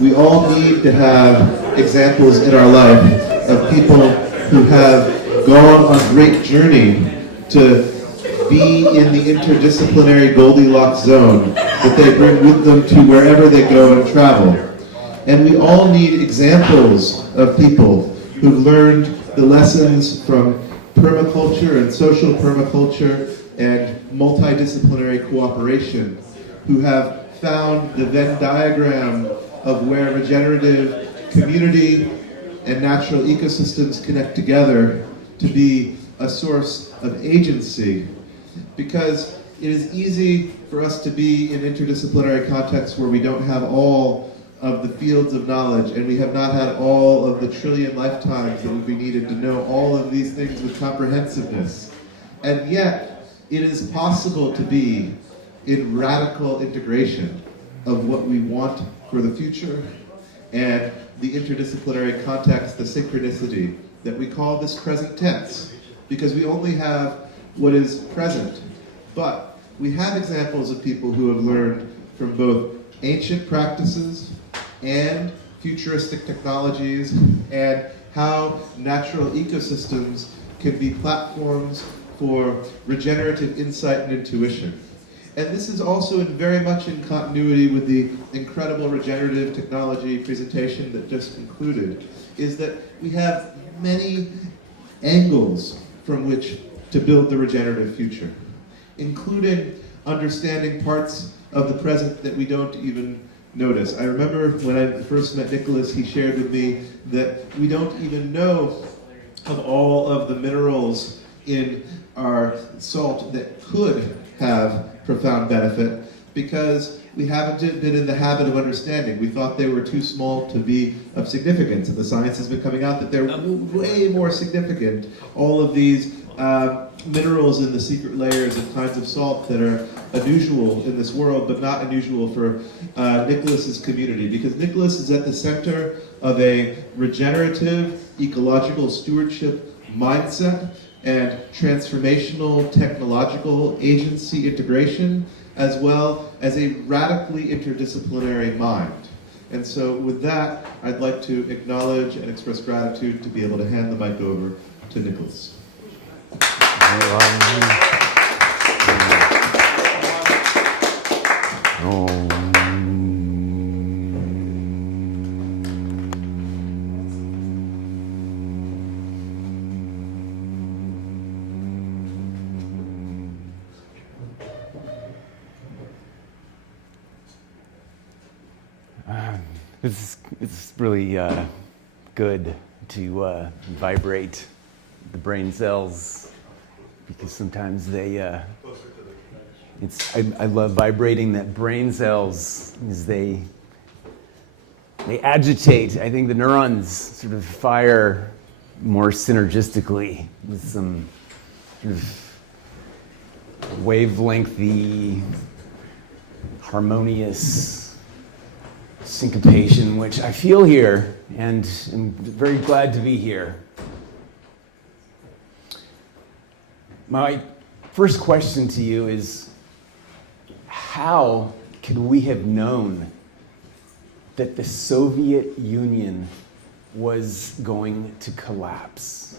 we all need to have examples in our life of people who have gone on a great journey to be in the interdisciplinary Goldilocks zone that they bring with them to wherever they go and travel. And we all need examples of people who've learned the lessons from permaculture and social permaculture and multidisciplinary cooperation, who have found the Venn diagram of where regenerative community and natural ecosystems connect together to be a source of agency. Because it is easy for us to be in interdisciplinary contexts where we don't have all of the fields of knowledge, and we have not had all of the trillion lifetimes that would be needed to know all of these things with comprehensiveness. And yet, it is possible to be in radical integration of what we want for the future and the interdisciplinary context, the synchronicity that we call this present tense, because we only have what is present. But we have examples of people who have learned from both ancient practices and futuristic technologies, and how natural ecosystems can be platforms for regenerative insight and intuition. And this is also very much in continuity with the incredible regenerative technology presentation that just concluded, is that we have many angles from which to build the regenerative future, including understanding parts of the present that we don't even notice. I remember when I first met Nicholas, he shared with me that we don't even know of all of the minerals in our salt that could have profound benefit, because we haven't been in the habit of understanding. We thought they were too small to be of significance, and the science has been coming out that they're way more significant. All of these minerals in the secret layers and kinds of salt that are unusual in this world, but not unusual for Nicholas's community, because Nicholas is at the center of a regenerative ecological stewardship mindset and transformational technological agency integration, as well as a radically interdisciplinary mind. And so with that, I'd like to acknowledge and express gratitude to be able to hand the mic over to Nicholas. It's really good to vibrate the brain cells, because sometimes they, I love vibrating that brain cells as they agitate. I think the neurons sort of fire more synergistically with some sort of wavelengthy, harmonious syncopation, which I feel here, and I'm very glad to be here. My first question to you is, how could we have known that the Soviet Union was going to collapse?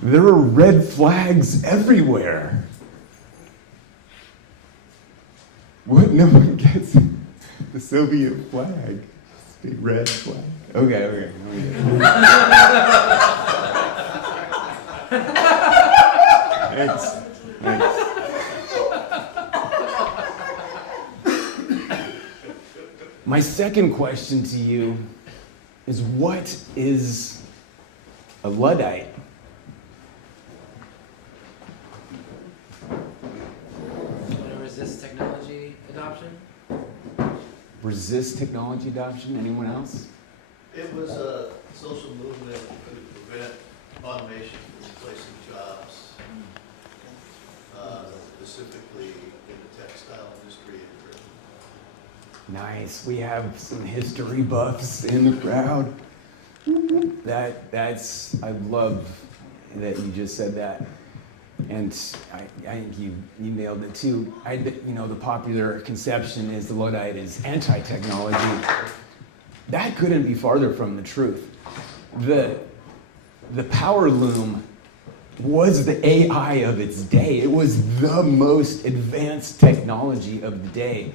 There were red flags everywhere. What? No one gets the Soviet flag. It's a big red flag. Okay. Thanks. My second question to you is, what is a Luddite? Resist technology adoption? Resist technology adoption? Anyone else? It was a social movement to prevent automation from replacing jobs, specifically in the textile industry in Britain. Nice. We have some history buffs in the crowd. I love that you just said that. And I think you nailed it too. The popular conception is the Luddite is anti-technology. That couldn't be farther from the truth. The power loom was the AI of its day. It was the most advanced technology of the day.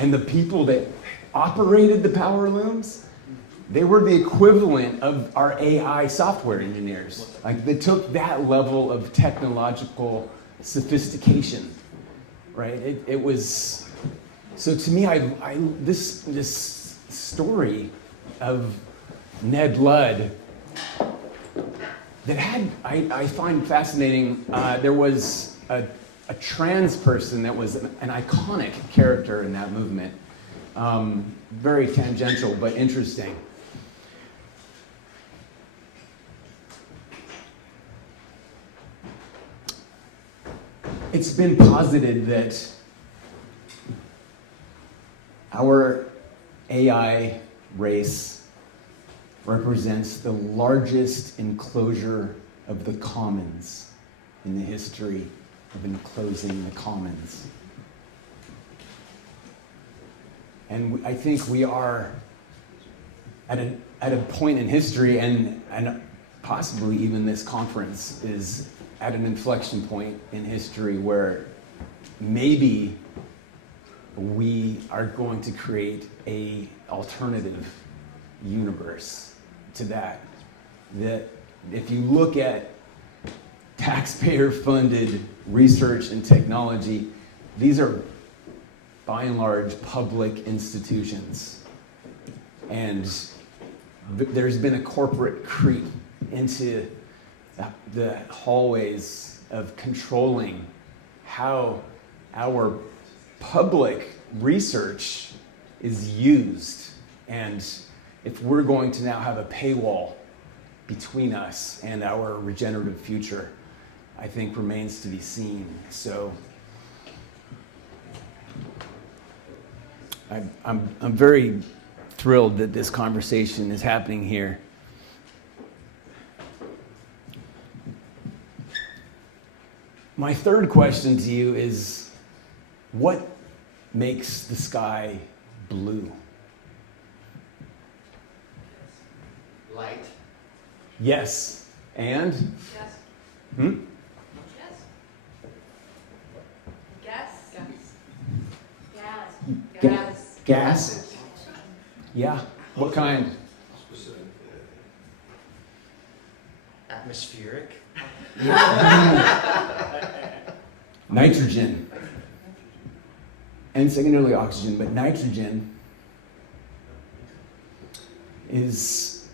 And the people that operated the power looms, they were the equivalent of our AI software engineers. Like, they took that level of technological sophistication, right? It was, so to me, this story of Ned Ludd that I find fascinating. There was a trans person that was an iconic character in that movement. Very tangential, but interesting. It's been posited that our AI race represents the largest enclosure of the commons in the history of enclosing the commons. And I think we are at a point in history, and possibly even this conference is at an inflection point in history where maybe we are going to create an alternative universe to that if you look at taxpayer-funded research and technology, these are by and large public institutions. And there's been a corporate creep into the hallways of controlling how our public research is used. And if we're going to now have a paywall between us and our regenerative future, I think remains to be seen. So I'm very thrilled that this conversation is happening here. My third question to you is, what makes the sky blue? Light. Yes. And? Yes. Hmm? Yes. Gas. Gas. Gas? Yeah. What kind? Atmospheric. Nitrogen. And secondarily oxygen, but nitrogen is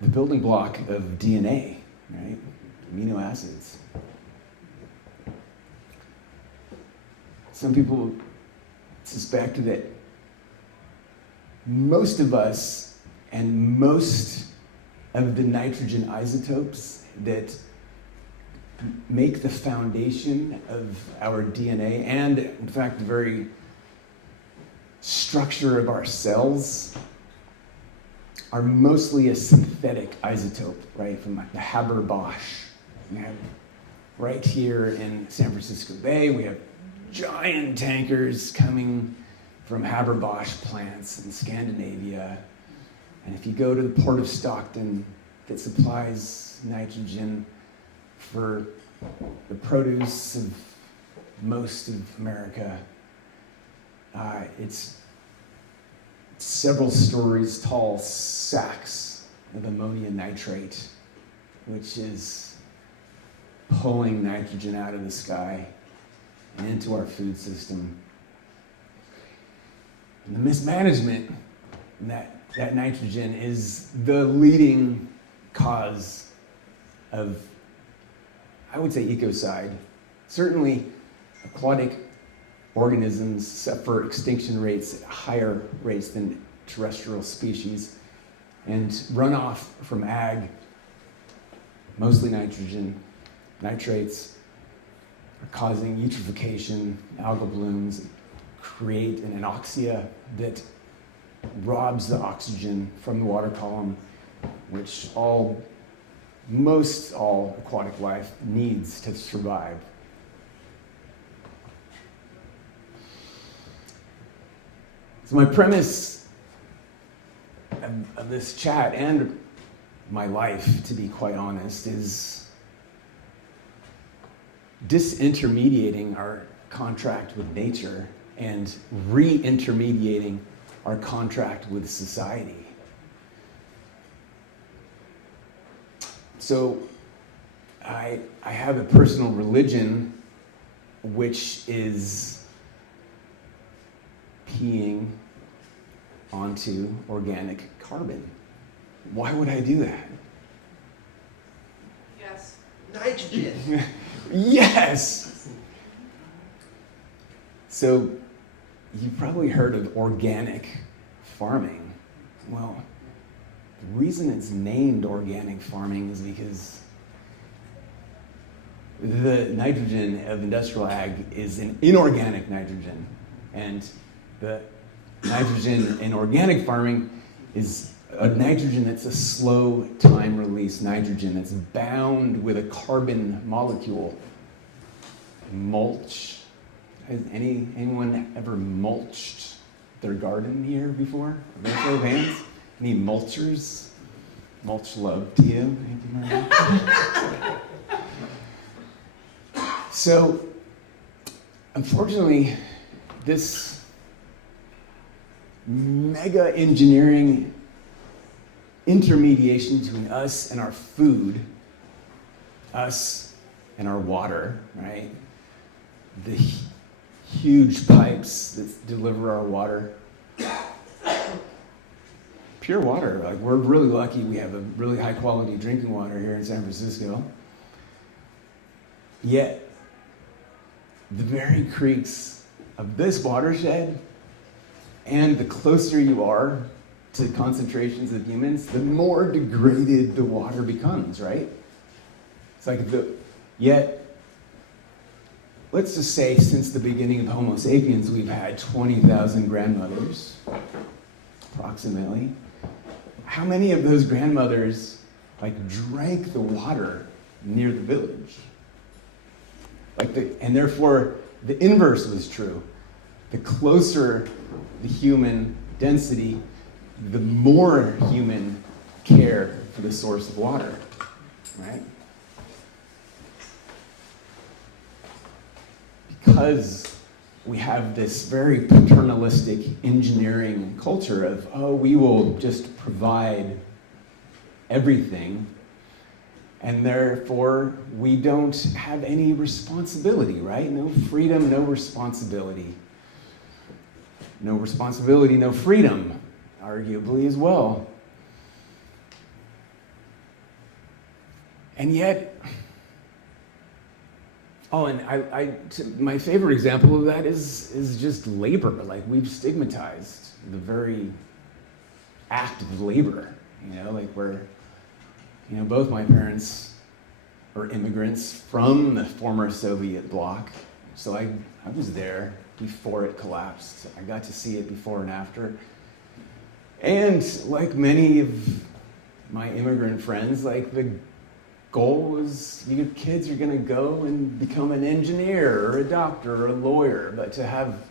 the building block of DNA, right? Amino acids. Some people suspect that most of us and most of the nitrogen isotopes that make the foundation of our DNA, and in fact the very structure of our cells, are mostly a synthetic isotope, right, from the Haber-Bosch. We have right here in San Francisco Bay, we have giant tankers coming from Haber-Bosch plants in Scandinavia. And if you go to the Port of Stockton that supplies nitrogen for the produce of most of America, it's several stories tall sacks of ammonium nitrate, which is pulling nitrogen out of the sky and into our food system. And the mismanagement in that nitrogen is the leading cause of, I would say, ecocide. Certainly, aquatic organisms suffer extinction rates at higher rates than terrestrial species. And runoff from ag, mostly nitrates, are causing eutrophication, algal blooms, create an anoxia that robs the oxygen from the water column which most all aquatic life needs to survive. So my premise of this chat and my life, to be quite honest, is disintermediating our contract with nature and re-intermediating our contract with society. So I have a personal religion which is peeing onto organic carbon. Why would I do that? Yes. Nitrogen. Yes! So, you've probably heard of organic farming. Well, the reason it's named organic farming is because the nitrogen of industrial ag is an inorganic nitrogen, and the nitrogen in organic farming is a nitrogen that's a slow time release nitrogen that's bound with a carbon molecule. Mulch. Has anyone ever mulched their garden here before? Raise of hands. Any mulchers? Mulch love to you. Thank you very much. So, unfortunately, this mega engineering intermediation between us and our food, us and our water, right? The huge pipes that deliver our water. Pure water, like we're really lucky we have a really high quality drinking water here in San Francisco. Yet, the very creeks of this watershed, and the closer you are to concentrations of humans, the more degraded the water becomes, right? It's like yet, let's just say since the beginning of Homo sapiens, we've had 20,000 grandmothers, approximately. How many of those grandmothers drank the water near the village? And therefore, the inverse was true. The closer the human density, the more human care for the source of water, right? Because we have this very paternalistic engineering culture of, oh, we will just provide everything, and therefore we don't have any responsibility, right? No freedom, no responsibility. No responsibility, no freedom, arguably as well. And yet, my favorite example of that is just labor. Like, we've stigmatized the very act of labor. Both my parents are immigrants from the former Soviet bloc, so I was there before it collapsed. I got to see it before and after. And like many of my immigrant friends, the goal was your kids are going to go and become an engineer or a doctor or a lawyer, but to have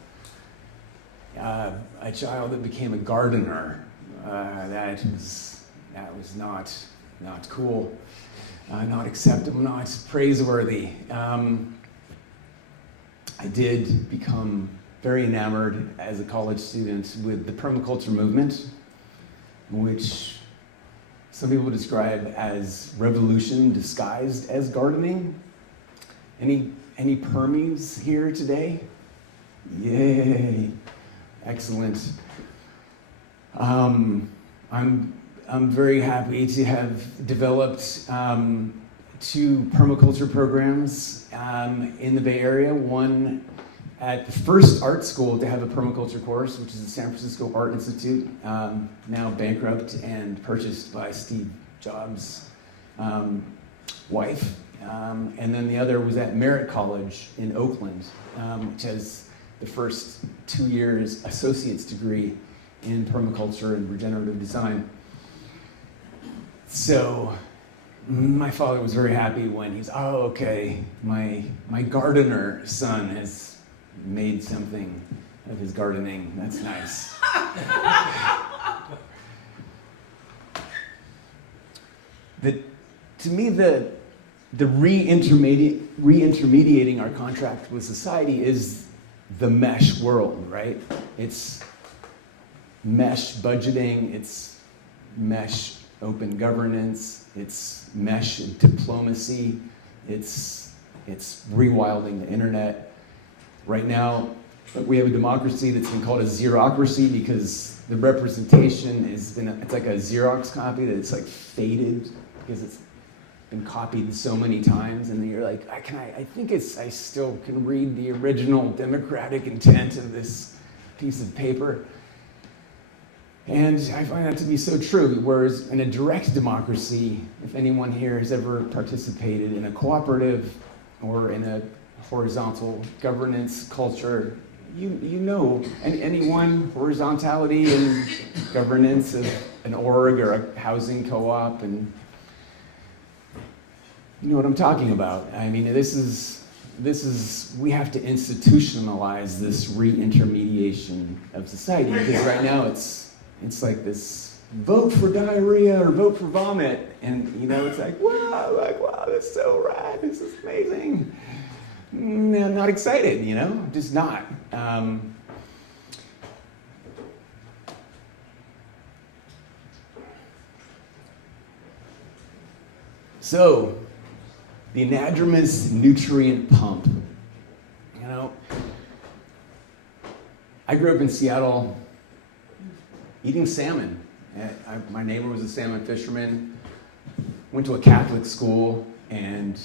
a child that became a gardener, that was not cool, not acceptable, not praiseworthy. I did become very enamored as a college student with the permaculture movement, which some people describe as revolution disguised as gardening. Any permies here today? Yay! Excellent. I'm very happy to have developed 2 permaculture programs in the Bay Area. One at the first art school to have a permaculture course, which is the San Francisco Art Institute, now bankrupt and purchased by Steve Jobs' wife. And then the other was at Merritt College in Oakland, which has the first 2 years associate's degree in permaculture and regenerative design. So my father was very happy when he's, oh, okay, my gardener son has made something of his gardening. That's nice. To me, the re-intermediating our contract with society is the mesh world, right? It's mesh budgeting, it's mesh open governance, it's mesh diplomacy, it's rewilding the internet. Right now, we have a democracy that's been called a xerocracy because the representation it's like a Xerox copy that it's like faded because it's been copied so many times, and then you're like, I still can read the original democratic intent of this piece of paper. And I find that to be so true, whereas in a direct democracy, if anyone here has ever participated in a cooperative or in a horizontal governance culture, you know, and anyone, horizontality and governance of an org or a housing co-op, and you know what I'm talking about. I mean, this is, we have to institutionalize this re-intermediation of society, because right now it's like this vote for diarrhea or vote for vomit, and you know, it's like, wow, that's so rad, this is amazing. I'm not excited, you know, just not. So, the anadromous nutrient pump. You know, I grew up in Seattle eating salmon. My neighbor was a salmon fisherman. Went to a Catholic school, and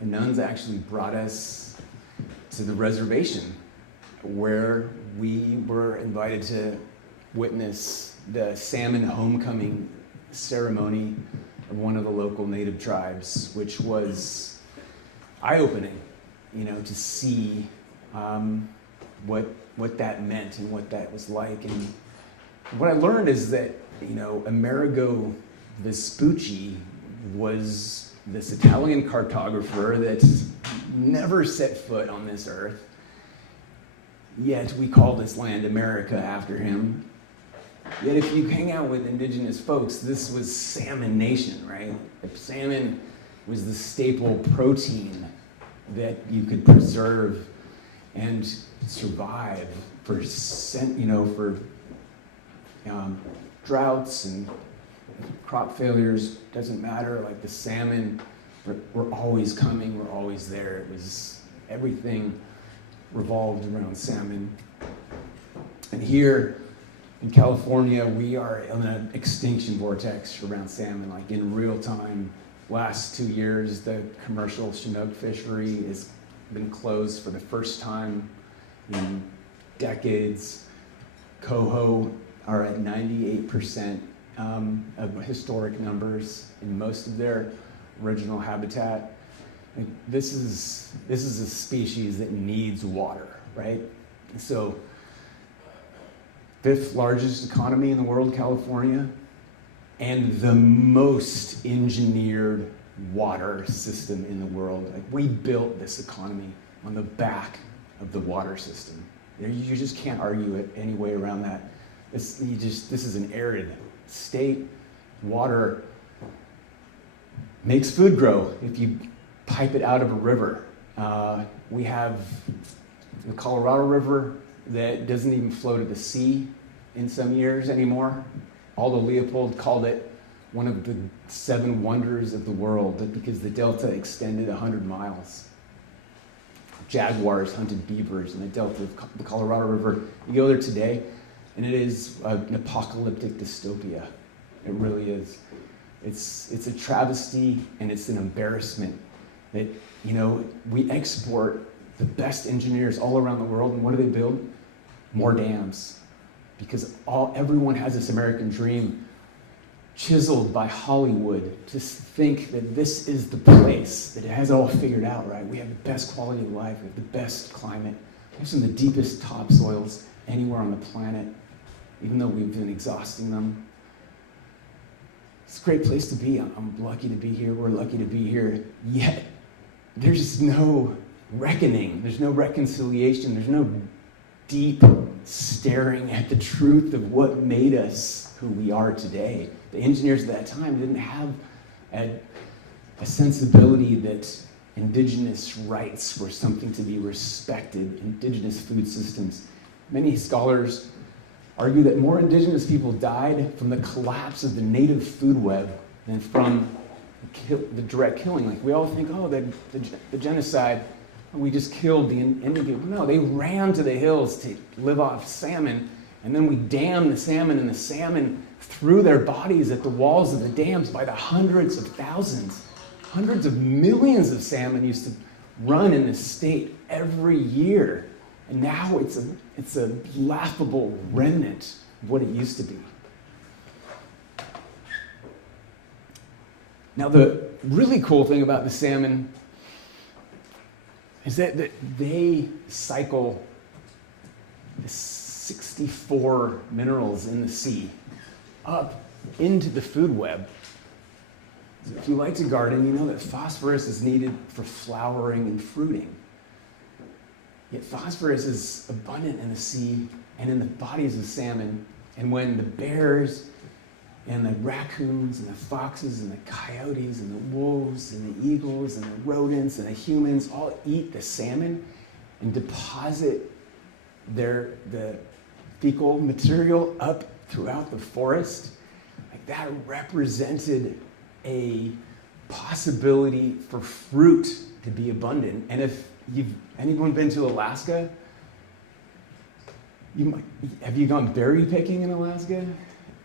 the nuns actually brought us to the reservation where we were invited to witness the salmon homecoming ceremony of one of the local native tribes, which was eye-opening, you know, to see what that meant and what that was like. And what I learned is that, you know, Amerigo Vespucci was this Italian cartographer that never set foot on this earth, yet we call this land America after him. Yet if you hang out with indigenous folks, this was salmon nation, right? Salmon was the staple protein that you could preserve and survive for, droughts and crop failures. Doesn't matter. Like the salmon, we're always coming. We're always there. It was everything revolved around salmon. And here in California, we are in an extinction vortex around salmon, like in real time. Last 2 years, the commercial Chinook fishery has been closed for the first time in decades. Coho are at 98% of historic numbers in most of their original habitat. Like, this is a species that needs water, right? So, 5th largest economy in the world, California, and the most engineered water system in the world. Like, we built this economy on the back of the water system. You just can't argue it any way around that. This is an arid state. Water makes food grow if you pipe it out of a river. We have the Colorado River that doesn't even flow to the sea in some years anymore. Aldo Leopold called it one of the 7 wonders of the world because the delta extended 100 miles. Jaguars hunted beavers in the delta of the Colorado River. You go there today, and it is an apocalyptic dystopia. It really is. It's a travesty, and it's an embarrassment that, you know, we export the best engineers all around the world, and what do they build? More dams. Because everyone has this American dream chiseled by Hollywood to think that this is the place, that it has it all figured out, right? We have the best quality of life, we have the best climate, we have some of the deepest topsoils anywhere on the planet, even though we've been exhausting them. It's a great place to be. I'm lucky to be here. We're lucky to be here. Yet, there's no reckoning. There's no reconciliation. There's no deep staring at the truth of what made us who we are today. The engineers at that time didn't have a sensibility that indigenous rights were something to be respected, indigenous food systems. Many scholars argue that more indigenous people died from the collapse of the native food web than from the direct killing. Like we all think, oh, the genocide, we just killed the Indian people. No, they ran to the hills to live off salmon, and then we dammed the salmon, and the salmon threw their bodies at the walls of the dams by the hundreds of thousands. Hundreds of millions of salmon used to run in this state every year. And now it's a laughable remnant of what it used to be. Now, the really cool thing about the salmon is that they cycle the 64 minerals in the sea up into the food web. If you like to garden, you know that phosphorus is needed for flowering and fruiting. Yet phosphorus is abundant in the sea and in the bodies of salmon. And when the bears and the raccoons and the foxes and the coyotes and the wolves and the eagles and the rodents and the humans all eat the salmon and deposit the fecal material up throughout the forest, like that represented a possibility for fruit to be abundant. And if anyone been to Alaska? Have you gone berry picking in Alaska?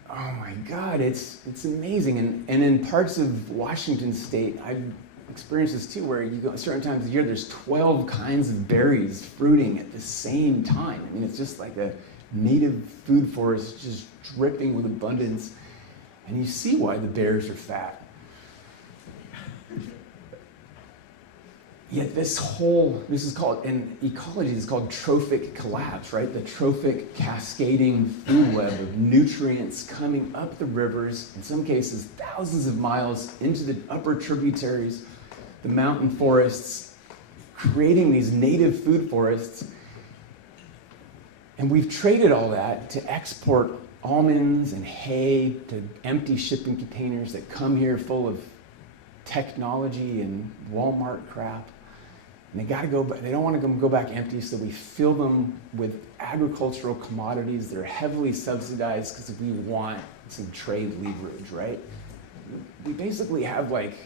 Oh my God, it's amazing. And in parts of Washington state, I've experienced this too, where you go at certain times of the year, there's 12 kinds of berries fruiting at the same time. I mean, it's just like a native food forest just dripping with abundance. And you see why the bears are fat. Yet this is called, in ecology, it's called trophic collapse, right? The trophic cascading food web of nutrients coming up the rivers, in some cases thousands of miles into the upper tributaries, the mountain forests, creating these native food forests. And we've traded all that to export almonds and hay to empty shipping containers that come here full of technology and Walmart crap. And they don't want to go back empty, so we fill them with agricultural commodities that are heavily subsidized because we want some trade leverage, right? We basically have like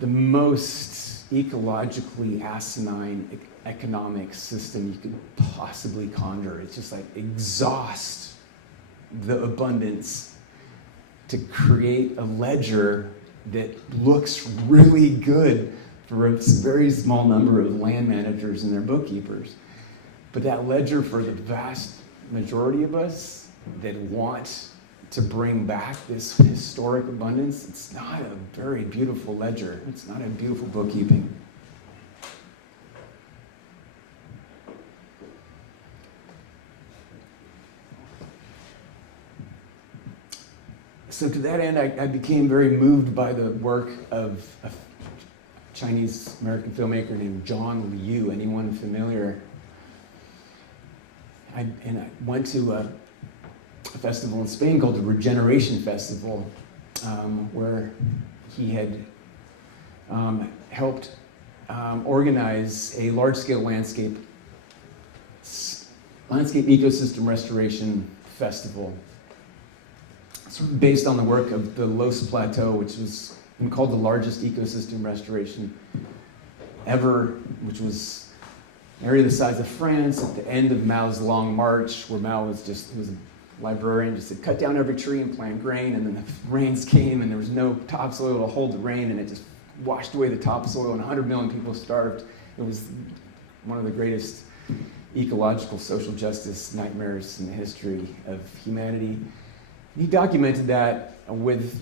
the most ecologically asinine economic system you could possibly conjure. It's just like exhaust the abundance to create a ledger that looks really good for a very small number of land managers and their bookkeepers. But that ledger for the vast majority of us that want to bring back this historic abundance, it's not a very beautiful ledger. It's not a beautiful bookkeeping. So to that end, I became very moved by the work of a Chinese-American filmmaker named John Liu. Anyone familiar? I went to a festival in Spain called the Regeneration Festival, where he had helped organize a large-scale landscape ecosystem restoration festival, sort of based on the work of the Los Plateau, which was called the largest ecosystem restoration ever, which was an area the size of France at the end of Mao's Long March, where Mao was a librarian, just said, cut down every tree and plant grain, and then the rains came and there was no topsoil to hold the rain, and it just washed away the topsoil, and 100 million people starved. It was one of the greatest ecological social justice nightmares in the history of humanity. He documented that it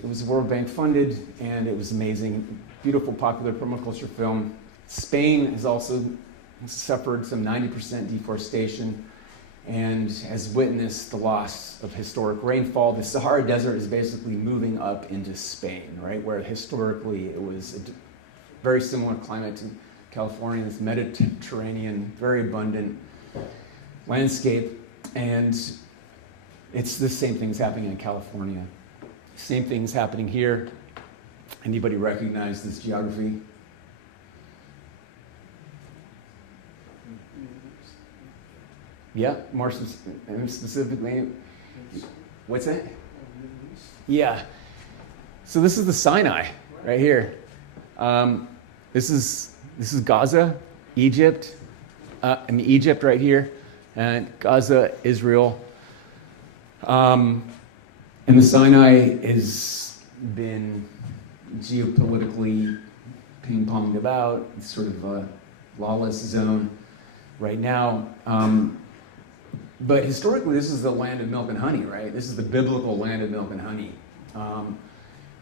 was World Bank funded, and it was amazing, beautiful, popular permaculture film. Spain has also suffered some 90% deforestation, and has witnessed the loss of historic rainfall. The Sahara Desert is basically moving up into Spain, right, where historically it was a very similar climate to California, this Mediterranean, very abundant landscape, and it's the same things happening in California. Same things happening here. Anybody recognize this geography? Yeah, more specifically, what's that? Yeah. So this is the Sinai right here. This is Gaza, Egypt. Egypt right here, and Gaza, Israel. And the Sinai has been geopolitically ping-ponged about. It's sort of a lawless zone right now. But historically, this is the land of milk and honey, right? This is the biblical land of milk and honey.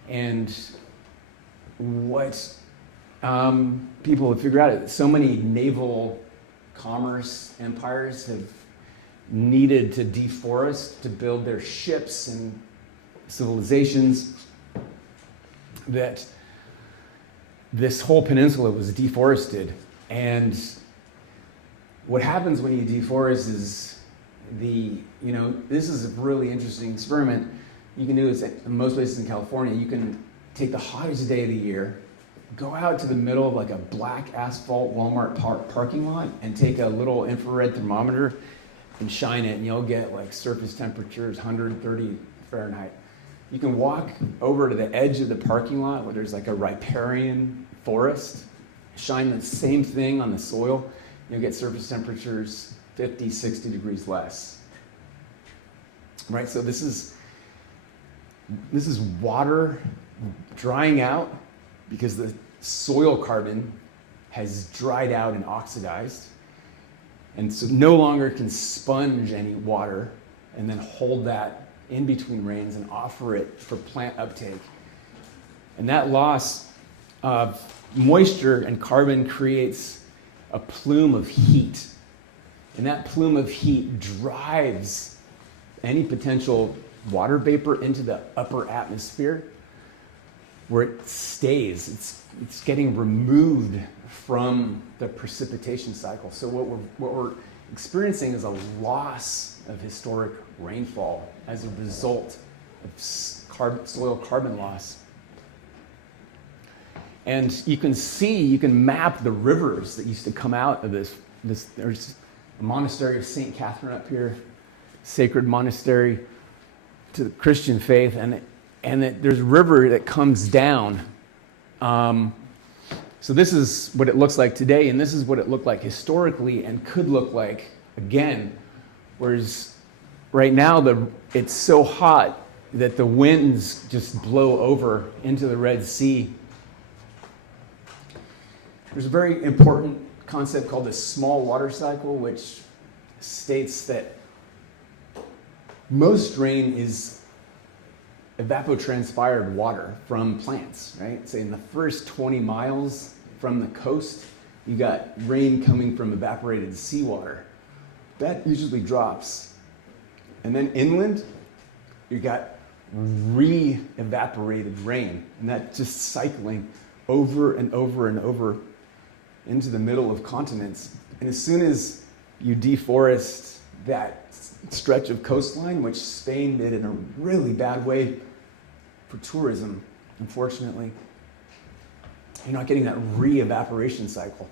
And what people have figured out is so many naval commerce empires have needed to deforest to build their ships and civilizations that this whole peninsula was deforested. And what happens when you deforest is this is a really interesting experiment. You can do this in most places in California. You can take the hottest day of the year, go out to the middle of like a black asphalt Walmart parking lot and take a little infrared thermometer and shine it, and you'll get like surface temperatures 130 Fahrenheit. You can walk over to the edge of the parking lot where there's like a riparian forest, shine the same thing on the soil, you'll get surface temperatures 50, 60 degrees less. Right, so this is water drying out because the soil carbon has dried out and oxidized, and so no longer can sponge any water and then hold that in between rains and offer it for plant uptake. And that loss of moisture and carbon creates a plume of heat. And that plume of heat drives any potential water vapor into the upper atmosphere where it stays. It's getting removed from the precipitation cycle. So what we're experiencing is a loss of historic rainfall as a result of soil carbon loss. And you can map the rivers that used to come out of this. There's a monastery of St. Catherine up here, sacred monastery to the Christian faith, and there's a river that comes down. So this is what it looks like today, and this is what it looked like historically and could look like again. Whereas right now it's so hot that the winds just blow over into the Red Sea. There's a very important concept called the small water cycle, which states that most rain is evapotranspired water from plants, right? Say in the first 20 miles from the coast, you got rain coming from evaporated seawater. That usually drops. And then inland, you got re-evaporated rain, and that just cycling over and over and over into the middle of continents. And as soon as you deforest that stretch of coastline, which Spain did in a really bad way for tourism, unfortunately, you're not getting that re-evaporation cycle.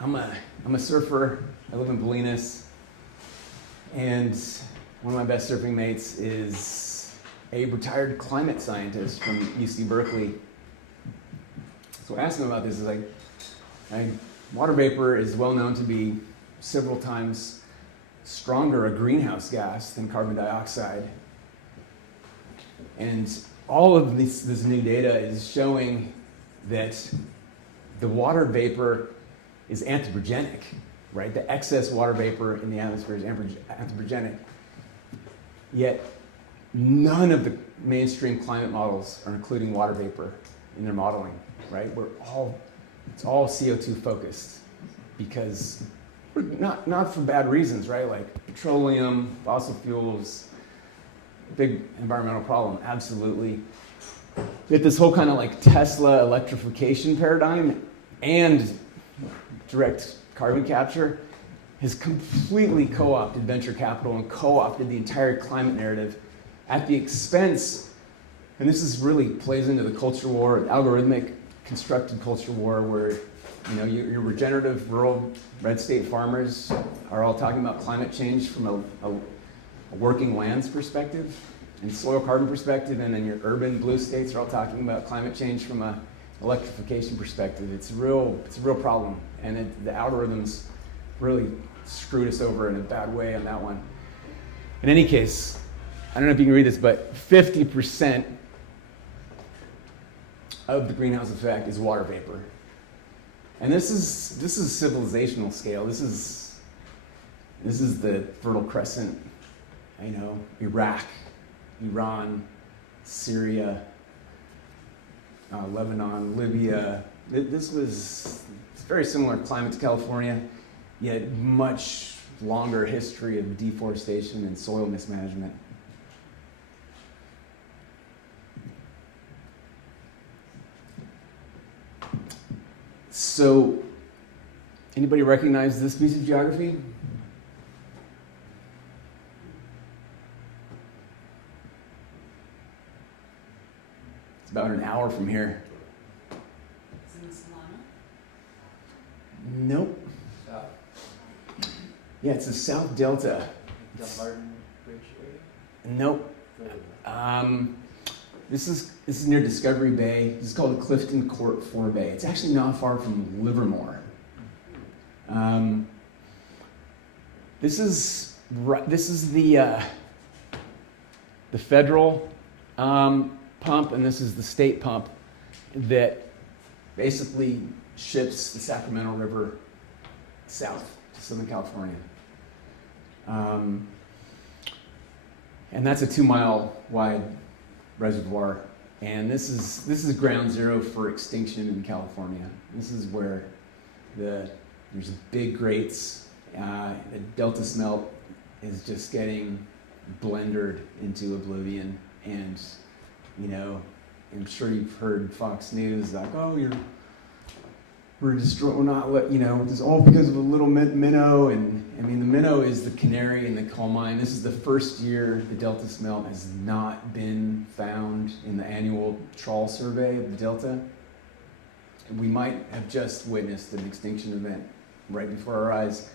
I'm a surfer. I live in Bolinas, and one of my best surfing mates is a retired climate scientist from UC Berkeley. So I asked him about this. Is like, water vapor is well known to be several times stronger a greenhouse gas than carbon dioxide. And all of this new data is showing that the water vapor is anthropogenic, right? The excess water vapor in the atmosphere is anthropogenic. Yet none of the mainstream climate models are including water vapor in their modeling, right? It's all CO2 focused because not for bad reasons, right? Like petroleum, fossil fuels, big environmental problem, absolutely. Yet this whole kind of like Tesla electrification paradigm and direct carbon capture has completely co-opted venture capital and co-opted the entire climate narrative at the expense, and this is really plays into the culture war, algorithmic constructed culture war, where your regenerative rural red state farmers are all talking about climate change from a working lands perspective and soil carbon perspective, and then your urban blue states are all talking about climate change from a electrification perspective. It's a real problem, and the algorithms really screwed us over in a bad way on that one. In any case, I don't know if you can read this, but 50% of the greenhouse effect is water vapor. And this is civilizational scale. This is the Fertile Crescent, Iraq, Iran, Syria, Lebanon, Libya. It's very similar climate to California, yet much longer history of deforestation and soil mismanagement. So, anybody recognize this piece of geography? It's about an hour from here. Is it in Solana? Nope. Yeah, it's the South Delta. Dumbarton Bridge area? Nope. This is near Discovery Bay. This is called the Clifton Court Forebay. It's actually not far from Livermore. This is the federal pump, and this is the state pump that basically ships the Sacramento River south to Southern California. And that's a 2-mile wide reservoir, and this is ground zero for extinction in California. This is where there's big grates. The delta smelt is just getting blendered into oblivion, and I'm sure you've heard Fox News like, oh, it's all because of a little minnow, and I mean the minnow is the canary in the coal mine. This is the first year the delta smelt has not been found in the annual trawl survey of the delta. We might have just witnessed an extinction event right before our eyes,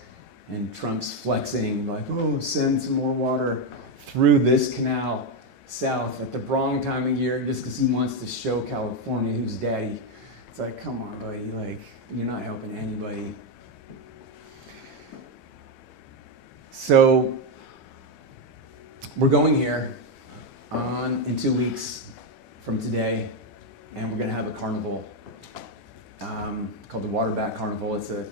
and Trump's flexing like, oh, send some more water through this canal south at the wrong time of year just because he wants to show California who's daddy. It's like, come on, buddy, like, you're not helping anybody. So we're going here in 2 weeks from today, and we're going to have a carnival called the WaterBack Carnival. It's a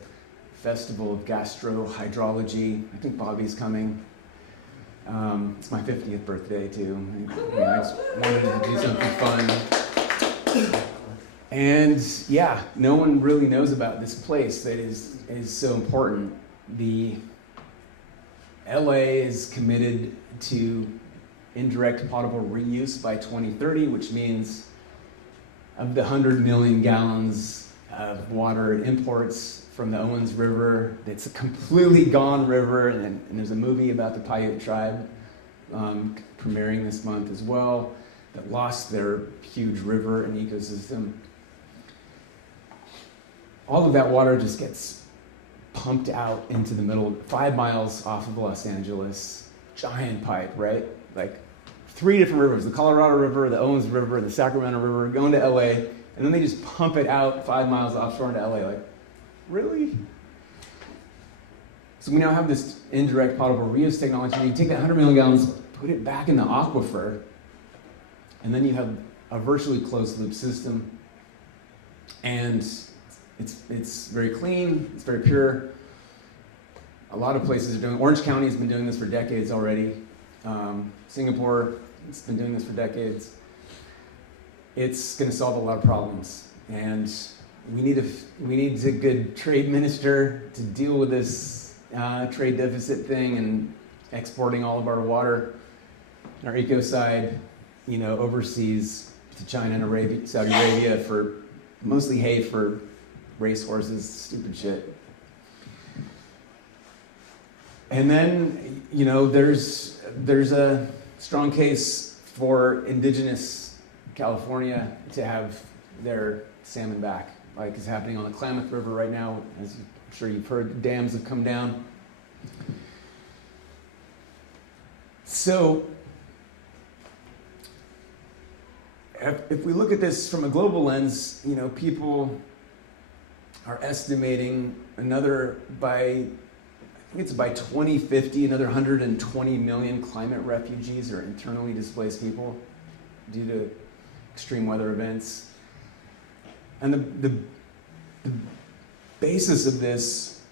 festival of gastrohydrology. I think Bobby's coming. It's my 50th birthday, too. I just wanted to do something fun. And yeah, no one really knows about this place that is so important. The LA is committed to indirect potable reuse by 2030, which means of the 100 million gallons of water it imports from the Owens River, it's a completely gone river, and there's a movie about the Paiute tribe premiering this month as well that lost their huge river and ecosystem. All of that water just gets pumped out into the middle, 5 miles off of Los Angeles, giant pipe, right? Like 3 different rivers, the Colorado River, the Owens River, the Sacramento River, going to LA, and then they just pump it out 5 miles offshore into LA. Like, really? So we now have this indirect potable reuse technology. You take that 100 million gallons, put it back in the aquifer, and then you have a virtually closed loop system. And it's very clean, it's very pure. A lot of places are doing, Orange County has been doing this for decades already. Singapore, it's been doing this for decades. It's going to solve a lot of problems, and we need a good trade minister to deal with this trade deficit thing and exporting all of our water, our eco side, overseas to China and Saudi Arabia for mostly hay for racehorses, stupid shit. And then, there's a strong case for indigenous California to have their salmon back, like is happening on the Klamath River right now. As I'm sure you've heard, dams have come down. So, if we look at this from a global lens, people are estimating by 2050, another 120 million climate refugees or internally displaced people due to extreme weather events. And the basis of this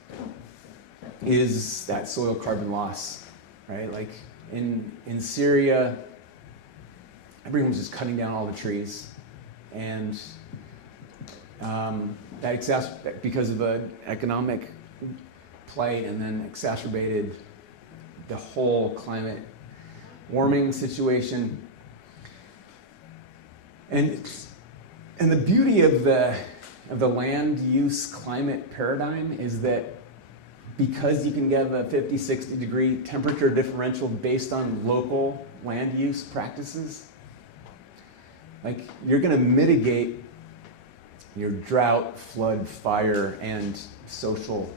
is that soil carbon loss, right? Like in Syria, everyone's just cutting down all the trees, and that because of the economic plight, and then exacerbated the whole climate warming situation. And the beauty of the land use climate paradigm is that because you can get a 50, 60 degree temperature differential based on local land use practices, like you're going to mitigate your drought, flood, fire, and social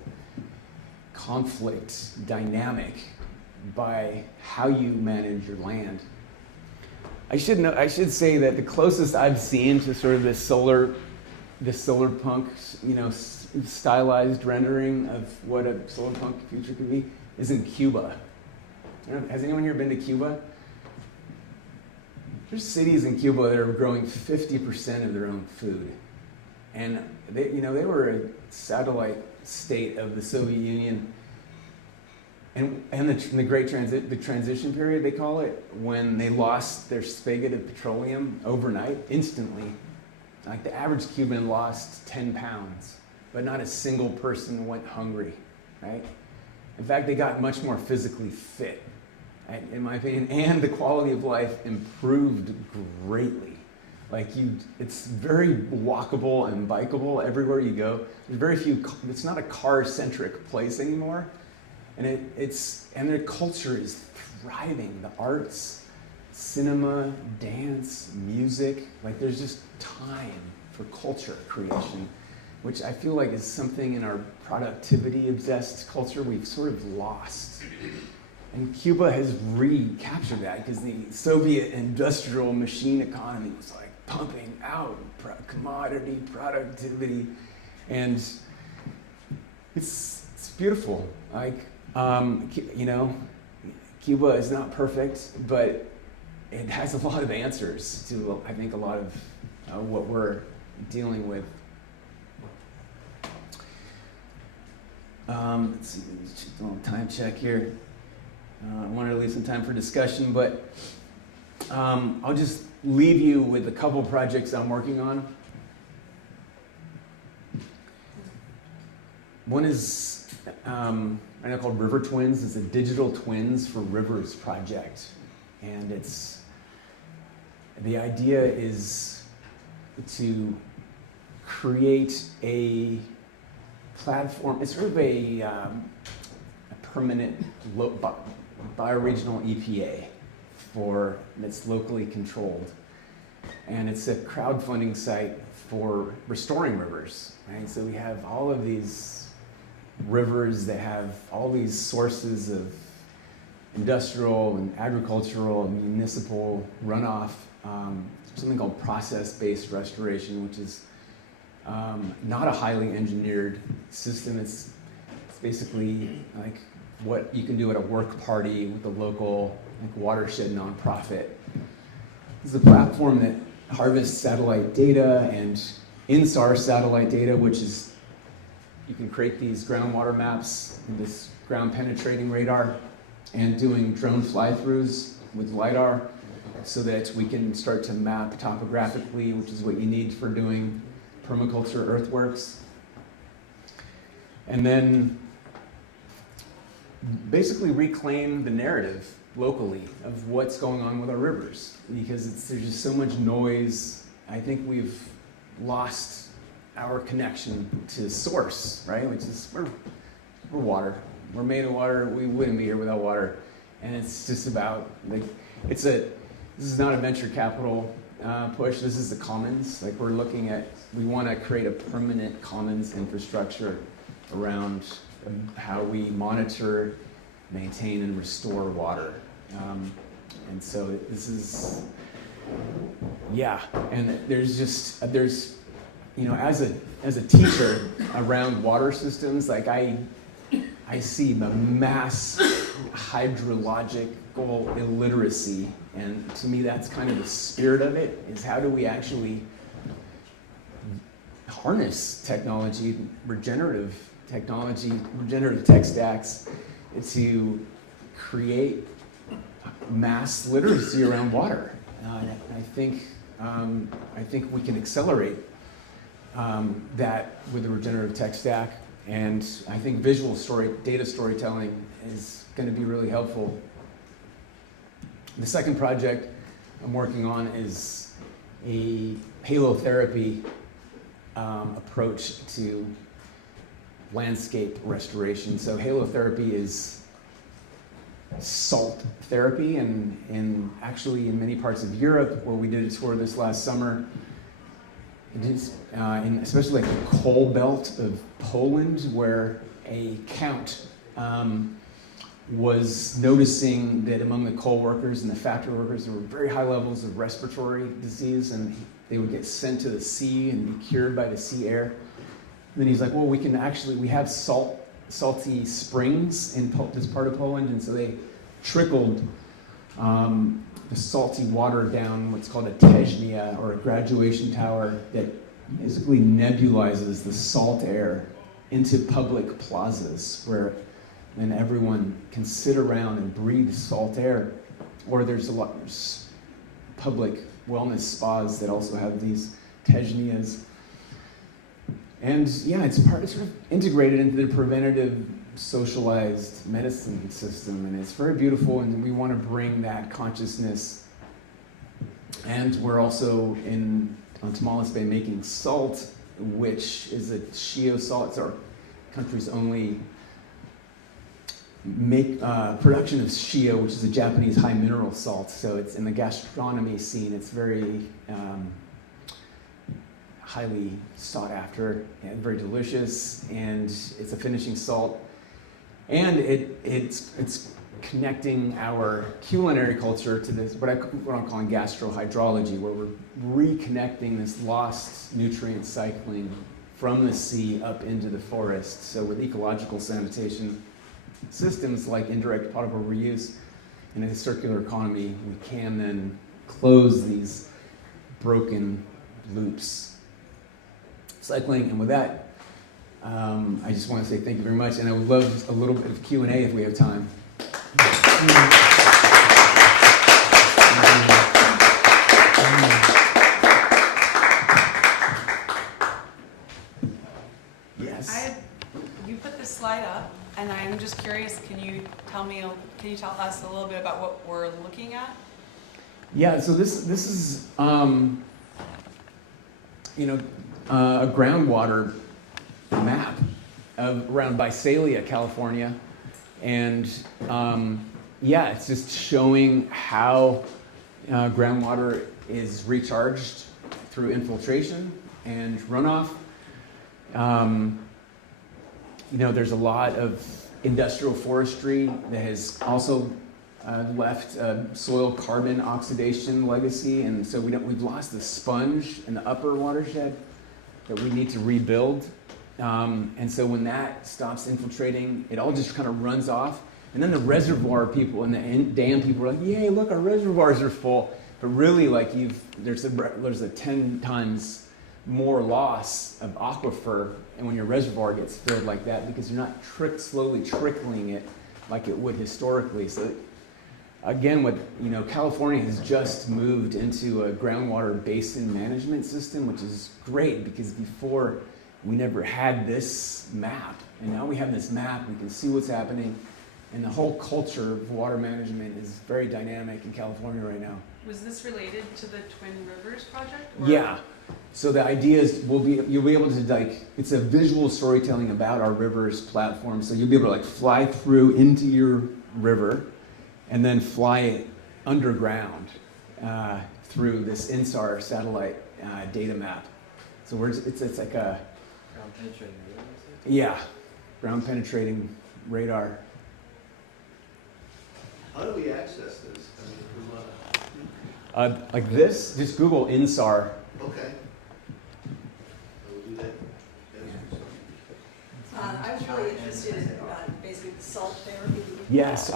conflict dynamic by how you manage your land. I should say that the closest I've seen to sort of this solar punk, stylized rendering of what a solar punk future could be is in Cuba. Has anyone here been to Cuba? There's cities in Cuba that are growing 50% of their own food, and they were a satellite state of the Soviet Union, and the great transition period, they call it, when they lost their spigot of petroleum overnight, instantly. Like the average Cuban lost 10 pounds, but not a single person went hungry, right? In fact, they got much more physically fit, right, in my opinion, and the quality of life improved greatly. Like it's very walkable and bikeable everywhere you go. There's very few. It's not a car-centric place anymore, and and their culture is thriving. The arts, cinema, dance, music. Like there's just time for culture creation, which I feel like is something in our productivity-obsessed culture we've sort of lost. And Cuba has recaptured that because the Soviet industrial machine economy was like pumping out commodity productivity, and it's beautiful. Like Cuba is not perfect, but it has a lot of answers to, I think, a lot of what we're dealing with. Let's see, just a little time check here. I wanted to leave some time for discussion, but I'll just leave you with a couple projects I'm working on. One is right now called River Twins. It's a digital twins for rivers project, and the idea is to create a platform. It's sort of a permanent bioregional EPA that's locally controlled, and it's a crowdfunding site for restoring rivers. Right, so we have all of these rivers that have all these sources of industrial and agricultural and municipal runoff. Something called process-based restoration, which is not a highly engineered system. It's basically like what you can do at a work party with a local watershed nonprofit. This is a platform that harvests satellite data and INSAR satellite data, which is, you can create these groundwater maps in this ground penetrating radar, and doing drone fly-throughs with LiDAR so that we can start to map topographically, which is what you need for doing permaculture earthworks. And then basically reclaim the narrative locally of what's going on with our rivers, because there's just so much noise. I think we've lost our connection to source, right? Which is we're water. We're made of water. We wouldn't be here without water. And it's just about like this is not a venture capital push. This is the commons. Like we want to create a permanent commons infrastructure around how we monitor, maintain, and restore water. And so this is, yeah. And there's as a teacher around water systems, like I see the mass hydrological illiteracy, and to me that's kind of the spirit of it, is how do we actually harness technology, regenerative tech stacks to create mass literacy around water. I think we can accelerate that with the regenerative tech stack, and I think data storytelling is going to be really helpful. The second project I'm working on is a halotherapy approach to landscape restoration. So halotherapy is salt therapy, and actually in many parts of Europe, where we did a tour this last summer, it is, especially like the coal belt of Poland, where a count was noticing that among the coal workers and the factory workers, there were very high levels of respiratory disease, and they would get sent to the sea and be cured by the sea air. And then he's like, well, we have salty springs in this part of Poland, and so they trickled the salty water down what's called a teźnia, or a graduation tower, that basically nebulizes the salt air into public plazas, where then everyone can sit around and breathe salt air. Or there's public wellness spas that also have these teźnias. And yeah, it's sort of integrated into the preventative socialized medicine system, and it's very beautiful, and we want to bring that consciousness. And we're also on Tamales Bay making salt, which is a shio salt. It's our country's only production of shio, which is a Japanese high mineral salt. So it's in the gastronomy scene. It's very highly sought after and very delicious, and it's a finishing salt. And it's connecting our culinary culture to this, what I'm calling gastrohydrology, where we're reconnecting this lost nutrient cycling from the sea up into the forest. So with ecological sanitation systems like indirect potable reuse and a circular economy, we can then close these broken loops. Cycling, and with that, I just want to say thank you very much, and I would love a little bit of Q&A if we have time. Yes. You put this slide up, and I'm just curious, can you tell us a little bit about what we're looking at? Yeah, so this is a groundwater map around Visalia, California, and it's just showing how groundwater is recharged through infiltration and runoff. There's a lot of industrial forestry that has also left soil carbon oxidation legacy, and so we've lost the sponge in the upper watershed that we need to rebuild. And so when that stops infiltrating, it all just kind of runs off. And then the reservoir people and the dam people are like, yay, look, our reservoirs are full. But really, there's a 10 times more loss of aquifer, and when your reservoir gets filled like that, because you're not slowly trickling it like it would historically. So again, California has just moved into a groundwater basin management system, which is great because before we never had this map. And now we have this map, we can see what's happening. And the whole culture of water management is very dynamic in California right now. Was this related to the Twin Rivers project? Or? Yeah. So the idea is you'll be able to it's a visual storytelling about our rivers platform. So you'll be able to fly through into your river and then fly it underground through this INSAR satellite data map. So it's like a Ground penetrating radar, yeah, ground penetrating radar. How do we access this? I mean, if we want to. Like this, just Google INSAR. Okay. We'll do that. I was really interested in basically the salt therapy. Yes,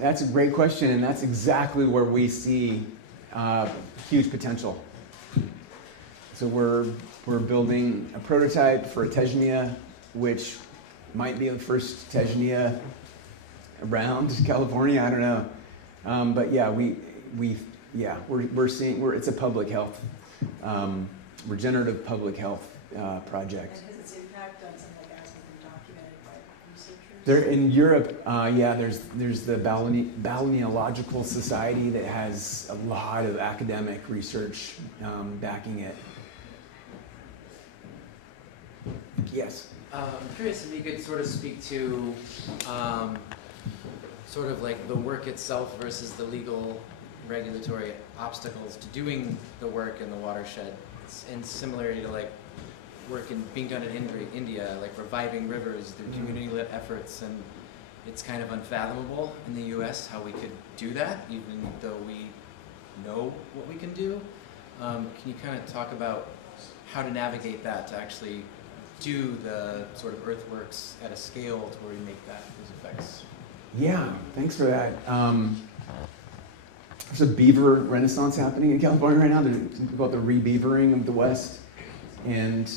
that's a great question, and that's exactly where we see huge potential. So we're building a prototype for a Tejnia, which might be the first Tejnia around California. I don't know, but yeah, we're seeing it's a public health, regenerative public health project. And has its impact on something like that been documented by researchers? There in Europe, there's the Balneological Society that has a lot of academic research backing it. Yes. I'm curious if you could sort of speak to sort of like the work itself versus the legal regulatory obstacles to doing the work in the watershed. It's in similarity to like work being done in India, like reviving rivers through community-led efforts, and it's kind of unfathomable in the U.S. how we could do that, even though we know what we can do. Can you kind of talk about how to navigate that to actually do the sort of earthworks at a scale to where we make those effects? Yeah, thanks for that. There's a beaver renaissance happening in California right now. There's something called the re-beavering of the West. And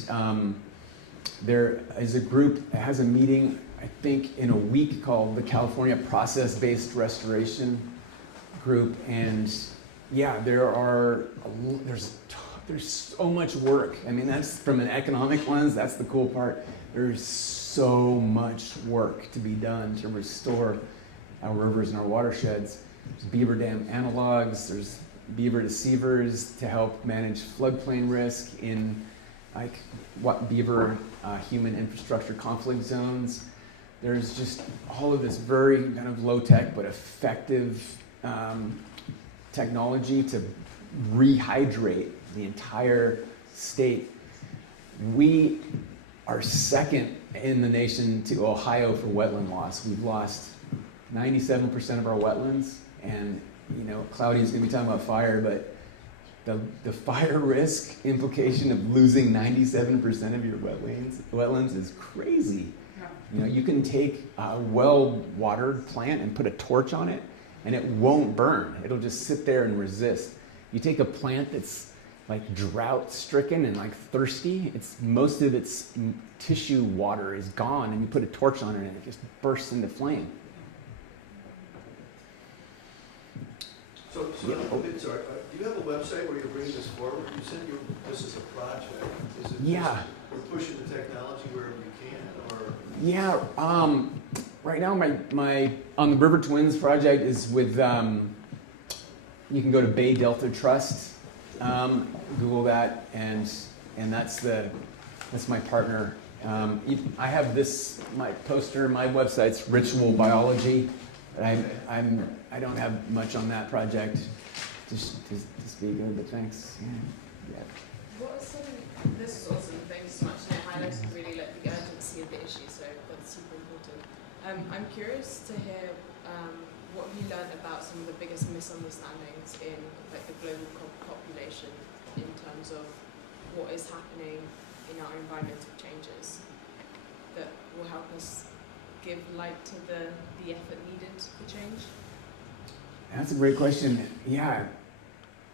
there is a group that has a meeting, I think, in a week called the California Process-Based Restoration Group. And yeah, there's so much work. I mean, that's from an economic lens, that's the cool part. There's so much work to be done to restore our rivers and our watersheds. There's beaver dam analogs, there's beaver deceivers to help manage floodplain risk in beaver human infrastructure conflict zones. There's just all of this very kind of low tech but effective technology to rehydrate the entire state. We are second in the nation to Ohio for wetland loss. We've lost 97% of our wetlands, and Claudia's gonna be talking about fire, but the fire risk implication of losing 97% of your wetlands is crazy. Yeah. You can take a well-watered plant and put a torch on it, and it won't burn. It'll just sit there and resist. You take a plant that's like drought-stricken and like thirsty, most of its tissue water is gone, and you put a torch on it and it just bursts into flame. So sorry, do you have a website where you're bringing this forward? You said this is a project. Is it Yeah. we're pushing the technology wherever we can, or? Yeah, right now my on the River Twins project is with, you can go to Bay Delta Trust, Google that, and that's my partner. I have my poster, my website's Ritual Biology, but I don't have much on that project to speak of, but thanks. Yeah. What are some, this is awesome, thank you so much, and it highlights really the urgency of the issue, so that's super important. I'm curious to hear what have you learned about some of the biggest misunderstandings in the global population in terms of what is happening in our environmental changes that will help us give light to the effort needed for change? That's a great question. Yeah,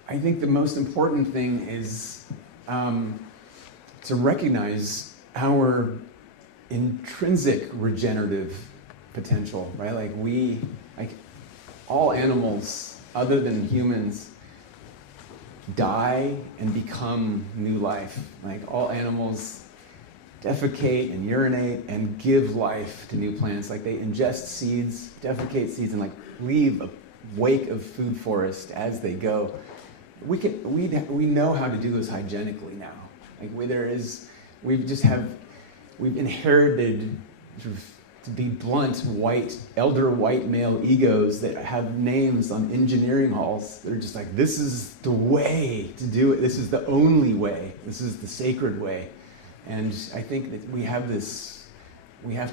I think the most important thing is to recognize our intrinsic regenerative potential, right? all animals other than humans die and become new life. Like all animals defecate and urinate and give life to new plants. Like they ingest seeds, defecate seeds, and like leave a wake of food forest as they go. We know how to do this hygienically now. Like we've inherited, sort of, to be blunt, elder white male egos that have names on engineering halls. They're just like, this is the way to do it. This is the only way. This is the sacred way. And I think that we have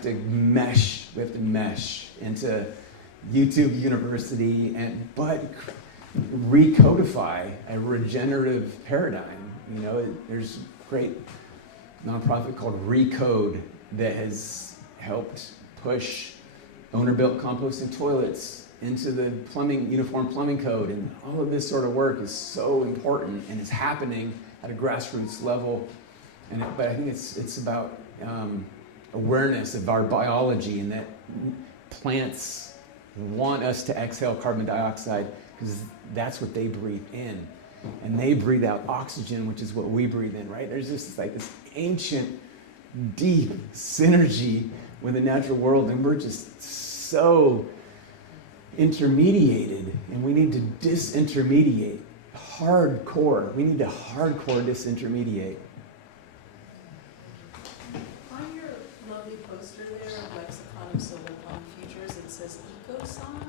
to mesh into YouTube University, but recodify a regenerative paradigm. You know, there's a great nonprofit called Recode that has helped push owner-built composting toilets into the uniform plumbing code, and all of this sort of work is so important and is happening at a grassroots level. But I think it's about awareness of our biology, and that plants want us to exhale carbon dioxide because that's what they breathe in. And they breathe out oxygen, which is what we breathe in, right? There's just like this ancient, deep synergy with the natural world, and we're just so intermediated, and we need to disintermediate. Hardcore. We need to hardcore disintermediate. On your lovely poster there of Lexicon of Solar Punk Futures, it says eco-son.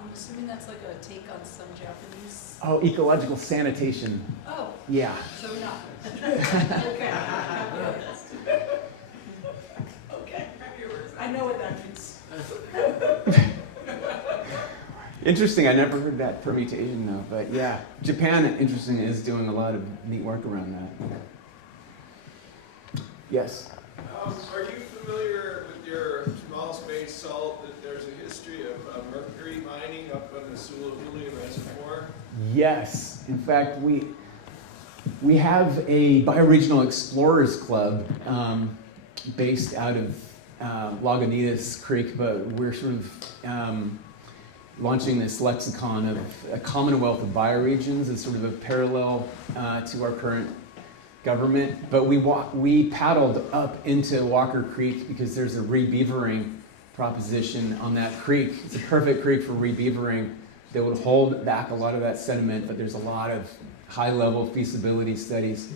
I'm assuming that's like a take on some Japanese. Oh, ecological sanitation. Oh, Yeah. so not. Okay. Okay. I know what that means. Interesting, I never heard that permutation though, but yeah. Japan, interesting, is doing a lot of neat work around that. Yes? Are you familiar with your small space salt that there's a history of mercury mining up on the Solarpunkification reservoir? Yes. In fact, we have a bioregional explorers club based out of Lagunitas Creek, but we're sort of launching this lexicon of a commonwealth of bioregions as sort of a parallel to our current government. But we paddled up into Walker Creek because there's a rebeavering proposition on that creek. It's a perfect creek for rebeavering that would hold back a lot of that sediment, but there's a lot of high-level feasibility studies.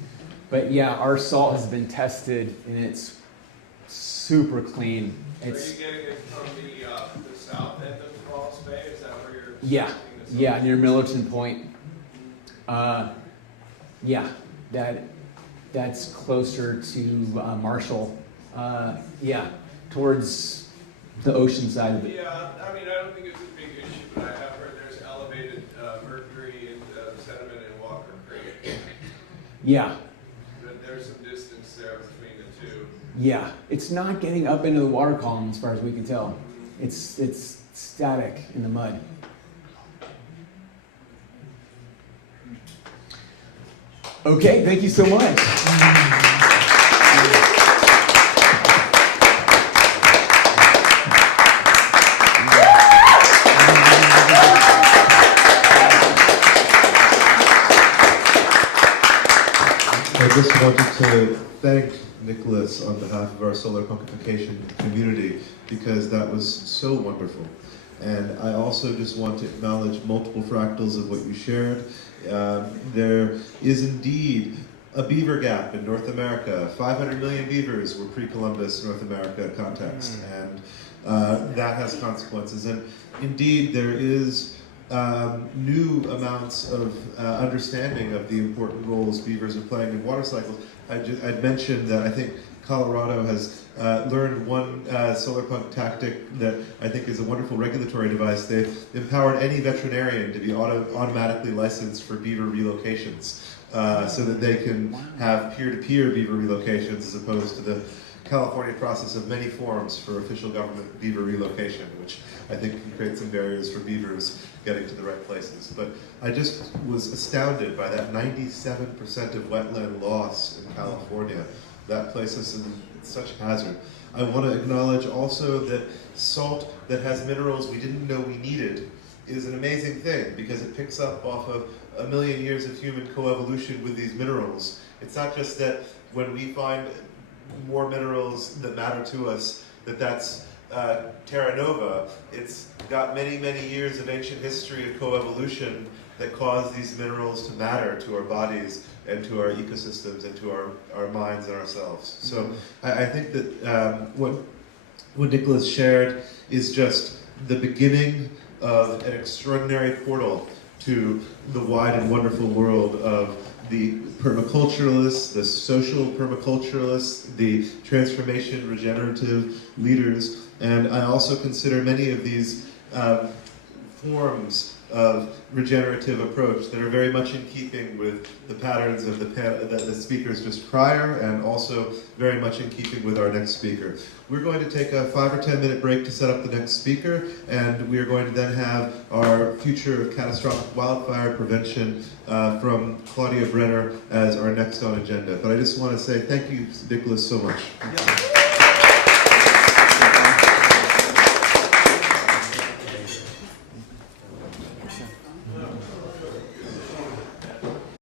But yeah, our salt has been tested and it's super clean. Are you getting it from the south end of Falls Bay? Is that where you're? Yeah, near Millerton Point. That's closer to Marshall. Towards the ocean side of it. Yeah, I mean, I don't think it's a big issue, but I have heard there's elevated mercury in sediment in Walker Creek. Yeah. But there's some distance there between the two. Yeah, it's not getting up into the water column as far as we can tell. It's static in the mud. Okay, thank you so much. I just wanted to thank Nicholas on behalf of our Solarpunkification community because that was so wonderful. And I also just want to acknowledge multiple fractals of what you shared. There is indeed a beaver gap in North America. 500 million beavers were pre-Columbus North America context, and that has consequences. And indeed, there is new amounts of understanding of the important roles beavers are playing in water cycles. I'd mentioned that I think Colorado has learned one solar punk tactic that I think is a wonderful regulatory device. They've empowered any veterinarian to be automatically licensed for beaver relocations so that they can have peer-to-peer beaver relocations as opposed to the California process of many forms for official government beaver relocation, which I think can create some barriers for beavers getting to the right places. But I just was astounded by that 97% of wetland loss in California. That places in such hazard. I want to acknowledge also that salt that has minerals we didn't know we needed is an amazing thing because it picks up off of a million years of human coevolution with these minerals. It's not just that when we find more minerals that matter to us, that's terra nova. It's got many, many years of ancient history of coevolution that cause these minerals to matter to our bodies and to our ecosystems and to our minds and ourselves. So I think that what Nicholas shared is just the beginning of an extraordinary portal to the wide and wonderful world of the permaculturalists, the social permaculturalists, the transformation regenerative leaders. And I also consider many of these forms of regenerative approach that are very much in keeping with the patterns of the speakers just prior, and also very much in keeping with our next speaker. We're going to take a 5 or 10 minute break to set up the next speaker, and we are going to then have our future of catastrophic wildfire prevention from Claudia Brenner as our next on agenda. But I just want to say thank you, Nicholas, so much.